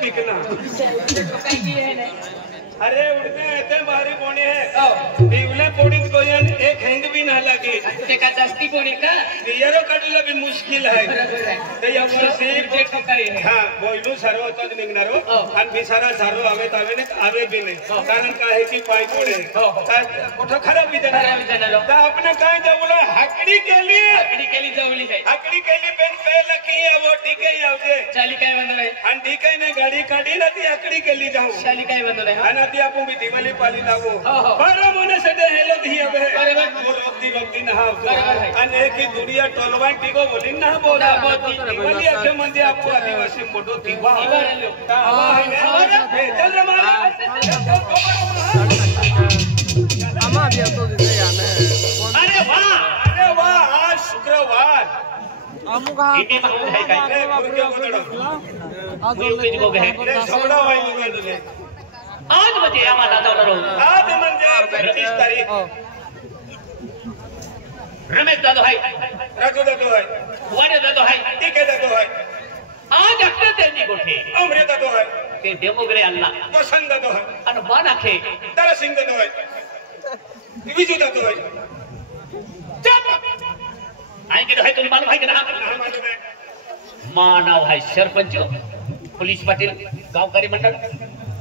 दिखना अरे उड़ते रहते बारी पोणी है दिवले पोड़ी को एक हैंग भी ना लगी ते का जास्ती पोणी का बियरो काढला भी मुश्किल आहे ते एवढं सेफ जे काय हां बोलू सर्व होतं निघणार आणि बिसारा सर्व आवे बी नाही कारण काय आहे की पाय पोडे कुठं खराब बी देणार तर आपण काय जवळ हाकडी केली जवळी आहे हाकडी केली पेन पेला की वो ठीक आहे यावजे चाली काय बनवलं आहे आणि ठीक आहे ना गाडी काढी ना ती हाकडी केली जाऊ चाली काय बनवलं आहे आणि ती आपण बी दिवाळी पाली लावो बरं म्हणे सगळे हेलो धी अबे रोकती ना आणि एक ही दुनिया टोलवा टिको बोली ना बोला दिवाळी अखे म्हणजे आपण आदिवासी मोठो दिवा चल रे मारा आम्हा भी तो दिसे याने अरे वाह आज शुक्रवार अमुक हा इथे पाहून आहे काय आज सगळं वाईट तुझे आज म्हणजे आम्हाला दादा आज म्हणजे 25 तारीख रमेश दादा आहे राजू दादो आहे वाणे दादा आहे ठीक आहे दादो आहे आज अख्खा त्यांनी गोठे अमरे दादो आहे ते देमोगरे अल्ला तो संग दादो आहे आणि बाण आखे तारा सिंग दादो आहे विजू दादो आहे ऐक आहे तुम्ही मला माहिती ना मानाव आहे सरपंच पोलीस पाटील गावकरी मंडळ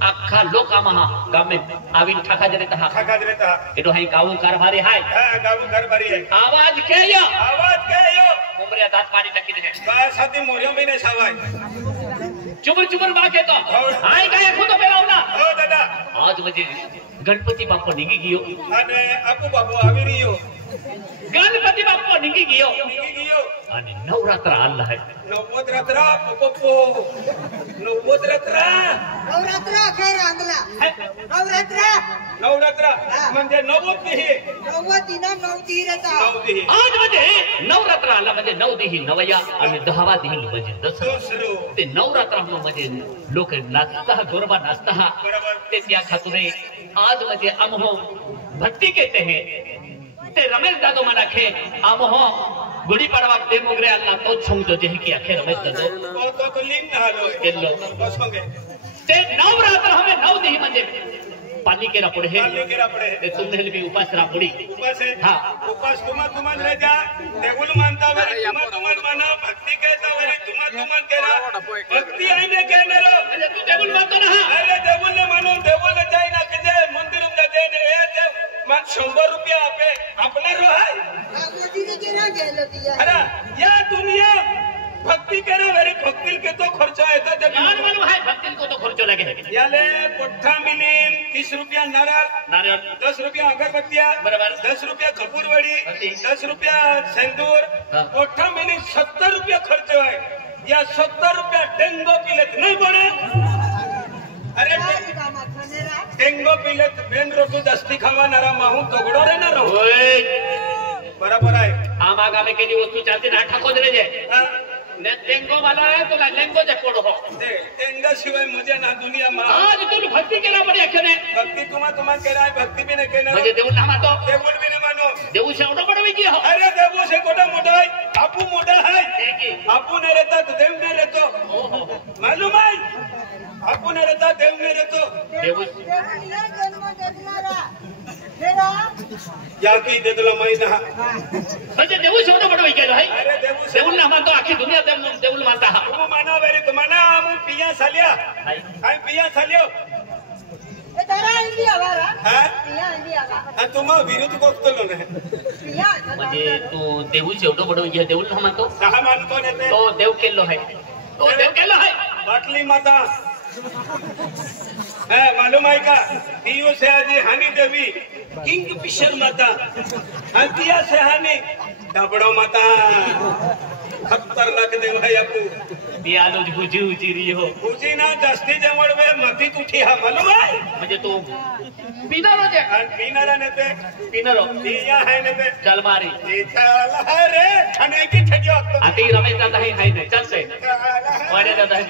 अख्खा लोक आम्हा गाव में आविन ठाका जरे तहा खाका देता एडो है गाव कारभारी हाय हां गाव कारभारी है आवाज के यो उमरे दात पाणी टाकी दे काय साथी मोर्यो भी नाही सावाय चुबर बाके तो हाय काय खुद पेलावला हो दादा आज म्हणजे गणपती बाप्पा निघी गियो आणि आपू बाबू आविरियो गणपती बाप्पा निघी गियो आणि नवरात्र आला आहे नवरात्र पप्पो नवरात्र खेळ आणला नवरात्र म्हणजे नवोती आज म्हणजे नवरात्र आला म्हणजे 9 दिही नवया आणि 10वा दिही म्हणजे दसरा ते नवरात्र म्हणजे लोक नाचता गरबा नाचता ते त्या खातुरे आज म्हणजे आमहो भक्ती कहते हैं ते रमेश दादो मना खे आमहो गुड़ी पड़वा दे मोगरे अल्लाह तो छंग दो जे की आखे रमेश दादो तो लिंग हालो केलो बसोगे ते नवरात्र हमें 9 दिही म्हणजे पानी केरा पड़े है ते तुमने भी उपास रा पड़ी उपास है हां उपास तुम रह जा देवुल मानता वे तुम माना भक्ति कहता वे तुम केरा भक्ति आईने कहने रो अरे तू देवुल मानतो ना अरे देवुल ने मानो देवुल जाई ना के मंदिर में दे दे ए देव मन 100 रुपया आपे अपना रो है अरे या दुनिया भक्ति करा वेरे भक्ति के तो खर्चा है तो जान मालूम है भक्ति को तो खर्चा लगे याले पुट्ठा मिलीन 30 रुपया नारळ 10 रुपया अगरबत्तिया बराबर 10 रुपया कपूरवडी 10 रुपया सेंदूर पुट्ठा मिलीन 70 रुपया खर्च है या 70 रुपया डेंगो पिलेत नहीं बने अरे डेंगो पिलेत बेन रोटू दस्ती खावा नारा माहू तोगडो रे ना रहो बराबर आहे आमा गामे केली वस्तू चालते ना ठाको रे जे ने टेंगो वाला है तो लेंगो जे कोड हो दे टेंगा शिवाय मजा ना दुनिया मा आज तू भक्ति केला पड़ी अखने भक्ति तुम्हा केला है भक्ति भी नहीं केना म्हणजे देव नामा तो देवुल भी नहीं मानो देव से ओडो बडो विजी हो अरे देवो से कोटा मोटा है आपू मोटा है आपू ने रहता तो देव ने रहतो मालूम है आपू ने रहता देव ने रहतो देव या की दे दलो महीना म्हणजे देव से ओडो बडो विजी है अरे देव नामा तो आखी दुनिया देव मानता है वो माना वेरी तुम्हारा हम पिया सालिया काय पिया सालियो हां तुम विरुद्ध कोक्तलो ने म्हणजे तू देव से ओडो बडो विजी देव नामा तो सहा मानतो ने तो देव केलो है बाटली माता है मालूम है का पीओ से आजी हानी देवी किंग फिशर माता हंतिया से हानी डबड़ो माता खतरनाक देव है आपू बियालो हुजी हुजी री हो हुजी ना दस्ती जवळ वे मती तुठी हा मालूम है म्हणजे तू पिनारो जे पिनारा नेते पिनारो दिया है नेते चल मारी चल रे आणि की ठगियो आता रमेश दादा है नाही चलते वाडे दादा है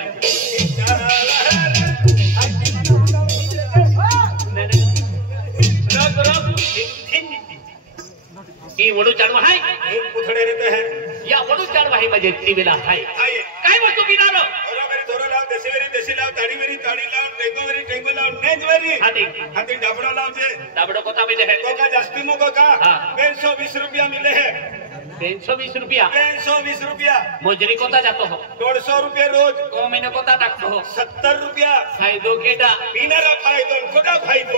ई वडू चालवा हाय पुथडे रहते हैं या वडू चालवा है म्हणजे टीव्हीला हाय काय वस्तू पिनारो और मेरी थोड़ा लाव देसी लाव ताड़ी हाथी डाबड़ो लावजे डाबड़ो कोता मिले है कोका जास्ती मो कोका हाँ। 220 रुपया मिले है 320 रुपया 220 रुपया मजुरी कोता जातो हो 150 रुपया रोज को महीने कोता टाकतो हो 70 रुपया फायदो केटा पीनारा फायदो कोटा फायदो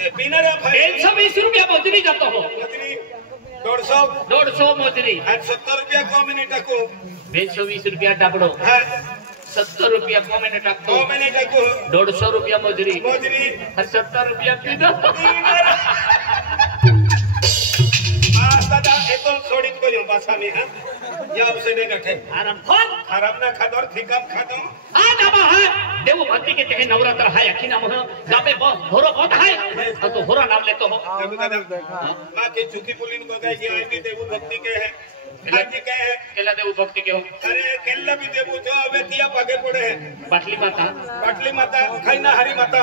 ए पीनारा फायदो 320 रुपया मजुरी जातो हो मजरी 150 मजुरी और 70 रुपया को महीने टाको 220 रुपया डाबड़ो हां 70 रुपया को महीने टाकतो को महीने टाको 150 रुपया मजुरी मजरी 70 रुपया पीना दादा एकदम सोडित को जो पासा में हां या उसे नहीं गठे आराम फोन खराब ना खा और ठीकम खा दो आ नामा है देव भक्ति के तहे नवरात्र है अखिना मोह जापे होरो बहुत है तो होरा नाम लेतो हो मां के चुकी पुलिन को गई ये भी देव भक्ति के है आज के है केला देव भक्ति के हो अरे केला भी देव जो अबे किया पागे पड़े है बाटली माता खाइना हरी माता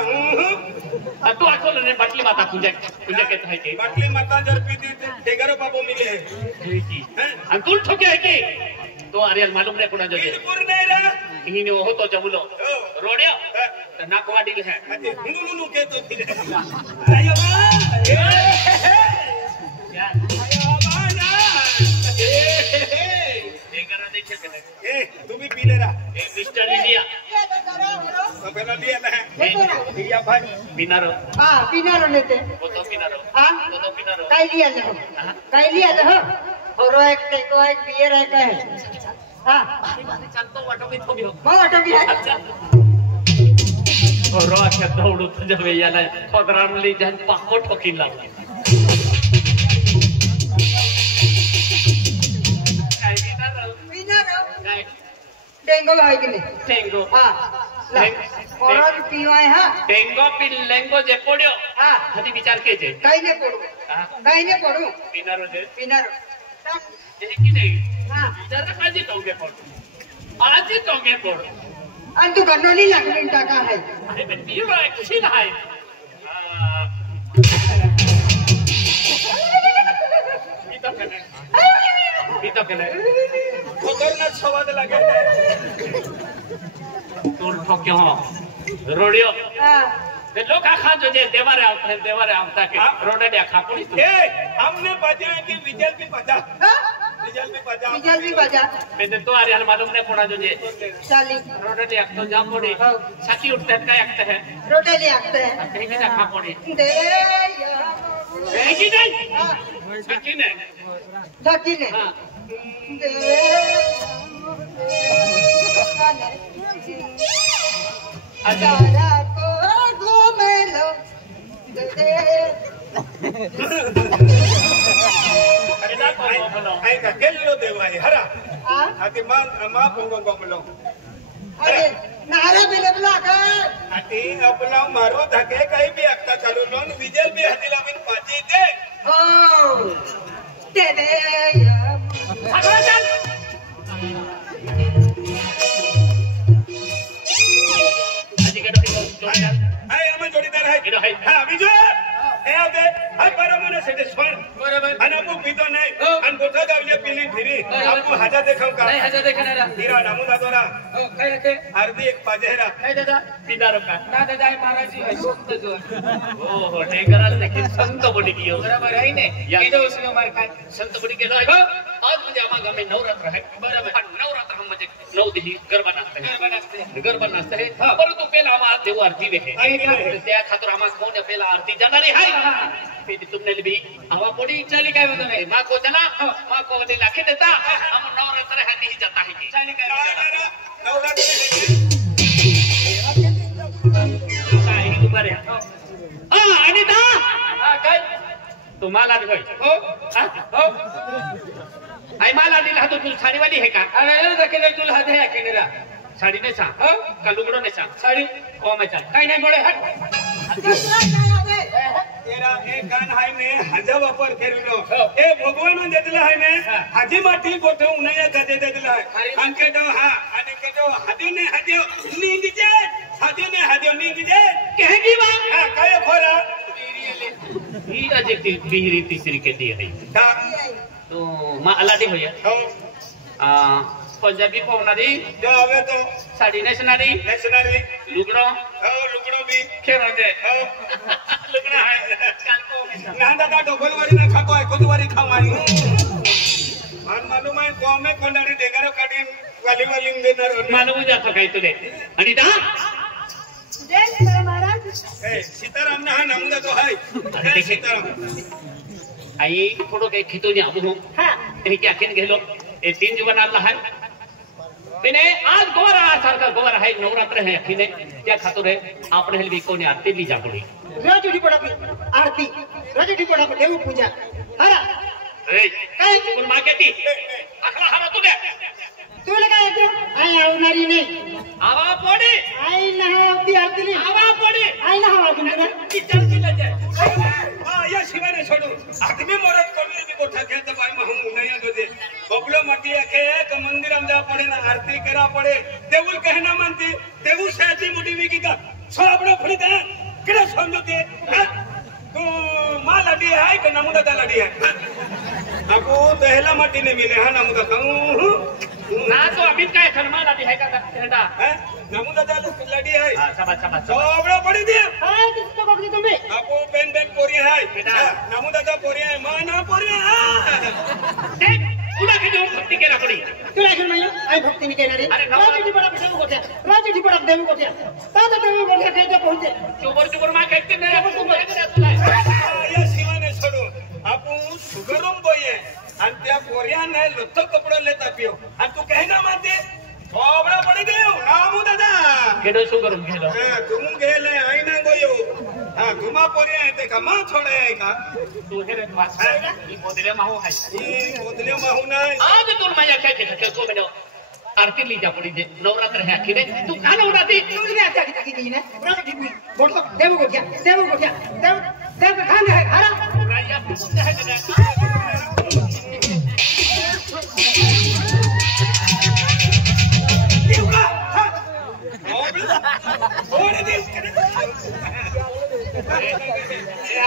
तू आखो ने बाटली माता पूजा के थाई के बाटली माता जर पीती 11 पापो मिले है अंकुल ठोके है के तो अरे मालूम रे कोना जो बिल्कुल नहीं रहा इने हो तो जमुलो रोडियो त नाकवा डील है अरे हुनु के तो फिर आयो ए तू भी पी ले रहा मिस्टर इंडिया तो पहला लिया ना लिया भाई बिनारो हां पिनारो लेते वो तो बिनारो हां वो तो बिनारो काई लिया लो और एक बियर है का है हां चलतो वाटो में थोबी हो ऑटो भी है और आख्या दौड़ू तुझे याला खोदरामली जन पाको ठोकीला पिनारो टेंगो है कि नहीं टेंगो हां और पीवाए हां टेंगो पिल्लेंगो जे पड्यो हां हदी विचार के जे काई ने पड़ू पिनारो जे पिनारो की नहीं हां जरा काजी टोंगे पड़ आज ही टोंगे पड़ आणि तू गन्नोली लागली टाका है अरे मैं पियो अच्छी ना है पीतो कने खतरनाक स्वाद लगे तू ठोक्यो रोडियो हां ते लोग खा जो जे देवारे आवता के रोडे दे खा पड़ी तू ए हमने बजा कि विजल भी बजा विजल भी बजा मैं तो अरे मालूम ने कोना जो जे चाली रोडे दे तो जाम पड़ी साकी उठते का एकते है रोटे ले आते हैं कहीं भी ना खा पड़ी दे है कि नहीं साकी ने जाती ने हां दे अजारा को घूमे लो दे अरे ना तो आई का केलो देवाई हरा हां आती मां पंगो गमलो अरे नारा बिले बुला कर आती अपना मारो धके कहीं भी अक्का चालू लोन विजल भी हदिला बिन पाची दे ओ दे दे अगला चल अजी के तो चल हाय हम जोड़ीदार है किरो है हां विजय ए आगे हाय परमने सेटे स्वर बराबर अनपु पीतो नहीं अन गोठा गावले पिली फिरी आपको हाजा देखम का नहीं हजा देखना रा हीरा नमूना दोरा काय रखे आरती एक पाजेरा काय दादा पिदारो का ना दादा महाराज जी है संत जो ओ हो टेंगराल देखिन संत बडी कियो बराबर है ने ये तो उसमें मार काय संत बडी केलो है आज मुझे आमा गामे नवरात्र है बराबर नवरात्र हम मुझे 9 दिवस गरबा नाचते है परंतु पेला आमा देव आरती देखे त्या खातर आमा कोण पेला आरती जाणारी है फिर तुमने भी हवा पड़ी चली काय बता नहीं मां को चला मां को ने लाखे देता हम नवरात्र है नहीं जाता है चली काय नवरात्र काय तुम्हारे अनिता काय तुम्हाला होय हो आई माला दिला तो तू साडी वाली है का अरे रखेले तू हाथ है केनेरा साडी ने सा का लुगड़ो ने सा साडी ओ में चल काय नहीं मोड़े हट तेरा एक गान हाय ने हजा वापर केलो ए भगवान देतला हाय ने हाजी माटी गोठे उन्हाया गजे देतला हाय अंके तो हां आणि के तो हादी ने हादियो नींद जे हादी ने हादियो नींद जे कहेगी बा हां काय खोरा ही अजे बिहरी तीसरी के दी है तो मां अलादी होया हो पंजाबी पवनारी जो आवे तो साडी नेसनारी नेशनली लुगड़ो हो लुगड़ो बी खेळ दे हो. लग्न आहे कालको ना दादा डोबलवारी ना खातो आहे खुदवारी खावानी आणि मालूम आहे गोमे कोंडारी डेगारो काढीन वाली देणार मानव जातो काय तुले आणि दा जय सीताराम महाराज ए सीताराम ना हा नाम देतो हाय अरे सीताराम आई थोडं काही खितोनी आबू हाँ हे की आखीन गेलो ए 3 जीवन आला है तेने आज गोरा सारखा गोरा है नवरात्र है अखिने क्या खातो रे आपने हलवी कोणी आरती ली जागोडी रोज उठी पड़ा आरती रोज उठी पड़ा देव पूजा हरा ए काय तू मागे ती अखला हरा तू दे तू लगा क्यों आई आवणारी नाही आवा पोडी आई ना होती आरती ली आवा पोडी आई ना हवा तुमच्या की चलती लजे हा या शिवाने छोडू आदमी मरद करली मी गोठा घेत बाय महू नया दे बबलो मटी के एक मंदिर में जा पड़े ना आरती करा पड़े देवुल कहना मानती देवु सहती मुडी भी की का छोड़ो फड़ी दे किरे समझते तू मां लड़ी है कि नमुदा दा लड़ी है आपको दहला मटी ने मिले हां नमुदा कहूं ना तो अभी काय खरमा लादी है का तेंडा है नमुदा दा लड़ी है हां शाबाश छोड़ो पड़ी दे हां किसको पकड़ी तुम्ही आपको बेन बेन पोरी है नमुदा दा पोरी है मां ना पोरी है देख उड़ा के जो भक्ति केला पड़ी तू ऐकून नाही आई भक्ती नाही केणारी अरे रोज उठी पड़ा देव गोठ्या रोज उठी पड़ा देव गोठ्या ताता देव गोठ्या काय ते पोहते चुबर मां कहते मेरे को तुम करे तुला या शिवाने छोडू आपण सुगरम बोये आणि त्या पोर्याने लुत्त कपडे लेता पियो आणि तू कहना माते थोबड़ा पड़ी गयो नामू दादा केडो सुगरम गेलो तुम गेले आई ना गोयो हां तुमा पोर्या आहे ते कमा थोडे आहे का तू हेरे पास ई मोदले माहू है ई बोदले माहू नाही आज तुम माया काय के तो मेनो आरती ली जा पड़ी नवरात्र है आखिर तू खाना उड़ाती तुमने क्या क्या की ना रोज उठी बोल तो देव गोठ्या देव देव खान है हरा राजा पूछते है कि देवका ओरे देव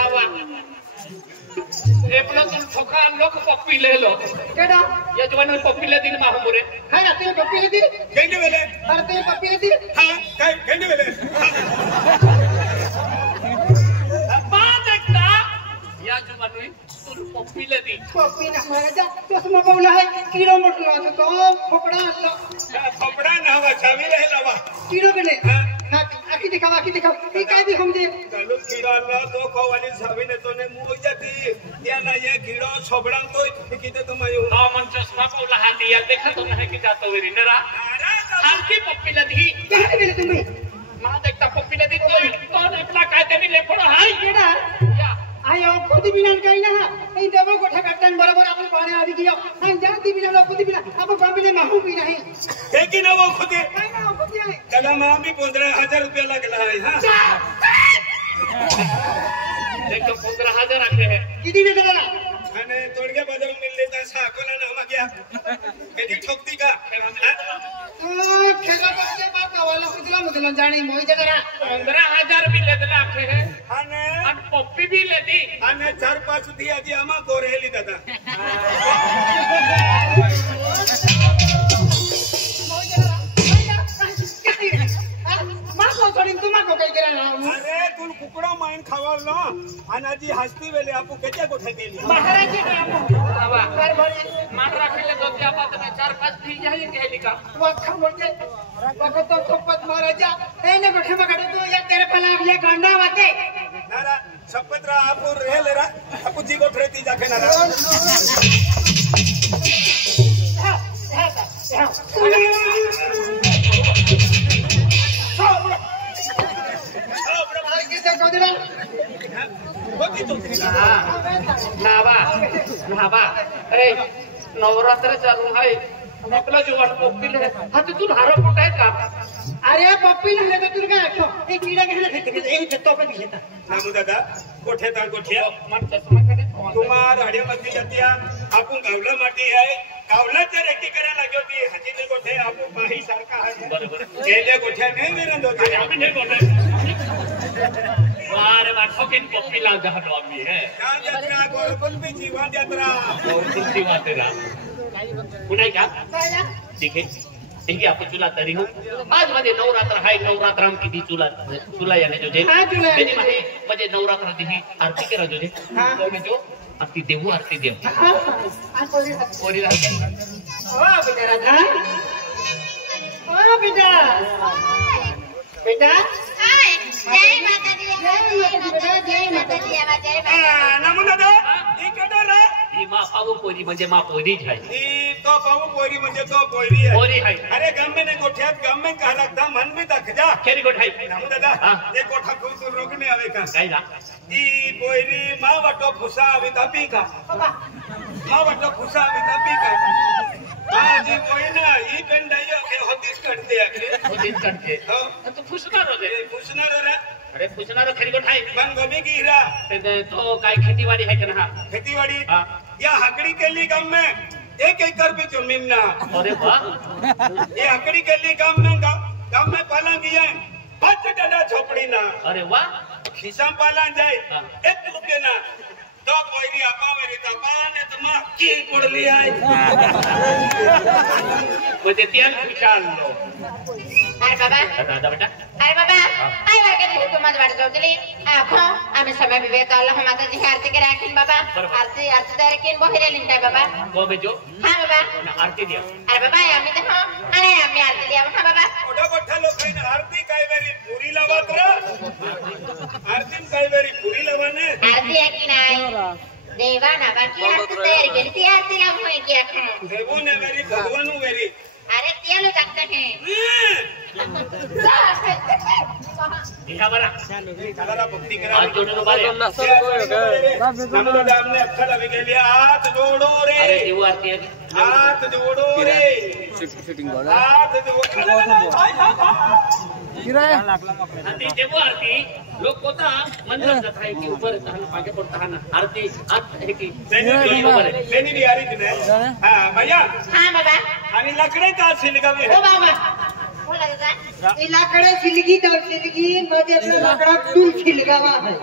आवा एपलो तुम ठोका लोक पप्पी ले लो केडा ये जवान पप्पी ले दिन माहू मोरे हाय ना ते पप्पी दी गेंडे वेले अरे ते पप्पी दी हां काय गेंडे वेले बात एकदा या जवान तुम पप्पी ले दी पप्पी ना महाराजा चष्मा पावला है किलो म्हटलं तो फोपडा आणला कपड़ा ना हवा चावी रहे लावा किलो बने ना आखी दिखावा ये काय भी समझे चालू कीड़ा ना तो खवाली चावी ने तो ने मुंह जाती त्याला ये कीड़ो छोबड़ा तो किते तो मायो आ मन चष्मा पावला हाती या देखा तो नहीं कि जातो वेरी नरा हल्की पप्पी ले दी काय गेले तुम्ही मां देखता पप्पी ले दी तो अपना काय ते ले फोड़ो हाय केडा या आयो खुद बिना काही ना नाही देव गोठा काटन बरोबर आपण पाणी आवी गियो नाही जाती बिना खुद बिना आपण बाबीने माहू भी नाही है कि ना वो खुदे काय ना खुद आहे चला मां भी 15000 रुपया लगला है हां देख तो 15000 आखे है किती ने दिला અને તોડગે બજાર મિલ લેતા સાકોલા નામ ગયા કેદી ઠોકતી का खेळा बसते बाप वाला कुठला मुदला जाणी मोई जरा 15000 भी ले दिला आखे है અને और पप्पी भी ले दी અને 4-5 दिया जी आमा गोरेली दादा मोई जरा माको छोडीन तुम्हाको काय केला ना अरे तू कुकड़ा माइन खावालो आणि आजी हस्ती वेले आपू केच्या गोठा केली महाराज बाबा कर भरे मान राखले तो त्या बात में 4-5 दी जाई कहली का वखा म्हणजे बघतो खूपच महाराजा ए ने गोठे बघतो तो या तेरे पला ये गांडा वाते नारा सपत्रा आपू रेले रा आपू जी गोठरे ती जाके नारा नावा अरे नवरात्र चालू आहे आपला जीवन पप्पी हातातून हार पोट आहे का अरे पप्पी नाही तर तुला काय आठव हे किडा घ्यायला खाते एक तो पण घेता नामू दादा गोठे ता गोठिया मन चष्मा कडे तुम्हार हड्यामध्ये जातिया आपण गावला माटी आहे गावला तर एकी करायला लागली होती हातीने गोठे आपण पाही सारखा आहे बरोबर गेले गोठ्या नाही मिरंद होते आम्ही नाही बोलत वारे वा ठोकीन पप्पी लाव जहालो आम्ही है का यात्रा गोरबल में जीवन यात्रा कुर्ती वातेरा पुन्हा का काय ना ठीक आहे इनकी आपण चुला तरी हो आज मध्ये नवरात्र हाय नवरात्र हम किती चुला चुला याने जो जे हाँ, चुला याने। तेनी मध्ये नवरात्र दिही आरती करा जो जे तो में जो आरती देऊ पोरी राहते वाह बेटा राधा वाह बेटा बेटा जय माता दी जय माता दी नमो दादा इकडे रे ही मा पाऊ पोरी म्हणजे मा पोरी आहे ई तो पाहू पोरी म्हणजे तो पोरी आहे पोरी आहे अरे गम्मे ने गोठ्यात गम्मे का लगता मन में दख जा खेरी गोठ आहे नमो दादा हाँ। ये गोठा खूब दूर रोक नहीं आवे का काय ना ई पोरी मां वटो खुसा आवे तपी का मां वटो खुसा आवे तपी का हां जी कोई ना ई पेंडाई के होतीस करते आके होतीस करते हो तो फुसणार होते पूछना रे अरे फुसणार खेरी गोठ आहे बन गोभी की हीरा तो काय खेतीवाडी आहे का ना खेतीवाड़ी हाँ। या हकड़ी के लिए गम में 1 एकड़ पे जमीन ना अरे वाह ये हकड़ी के लिए गम में पाला गया 5 डंडा झोपड़ी ना अरे वाह खिसा पाला जाए हाँ। 1 रुपये ना तो कोई आपा मेरी तपाने तो मां की पडली आहे म्हणजे त्यान विचारलो अरे बाबा दादा बेटा अरे बाबा आई वाके रे तू माझ वाट जाऊतली आखो आम्ही समय विवेक अल्लाह माता जी आरती के राखीन बाबा आरती आरती दर केन बहिरे लिंटाय बाबा वो बेजो हां बाबा आरती दिया अरे बाबा आम्ही तर अरे आम्ही आरती लिया हां बाबा ओढा गोठा लोक आरती काय वेरी पुरी लावा तर आरती काय वेरी पुरी लावा ने आरती आहे की नाही देवा ना बाकी आरती तयारी केली ती आरती लावून होय की आखो देवो ने वेरी भगवानु वेरी अरे तेलो टाकते हैं दिखा बरा चला भक्ति करा हाथ जोड़ने को बारे नमो दादा हमने अक्खर अभी के लिए हाथ जोड़ो रे अरे देव आरती है हाथ जोड़ो रे हाथ जोड़ो आरती देव आरती लोग कोता मंदिर जाता है कि ऊपर तहन आगे पड़ता है ना आरती हाथ है कि बेनी भी आ रही थी हाँ भैया हां बाबा आणि लकड़े का छिलकावे ओ बाबा बोला दादा इलाकडे सिलगी तर सिलगी मध्ये आपला लाकडा टूल छिलगावा है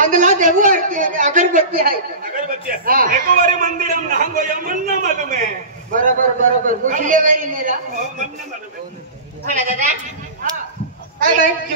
अंगला देऊ आरती है अगरबत्ती है अगरबत्ती हाँ। एको बारी मंदिर हम नहांगो या मन न मालूम है बरोबर बरोबर बुझले बारी मेरा मन न मालूम है बोला दादा काय बाई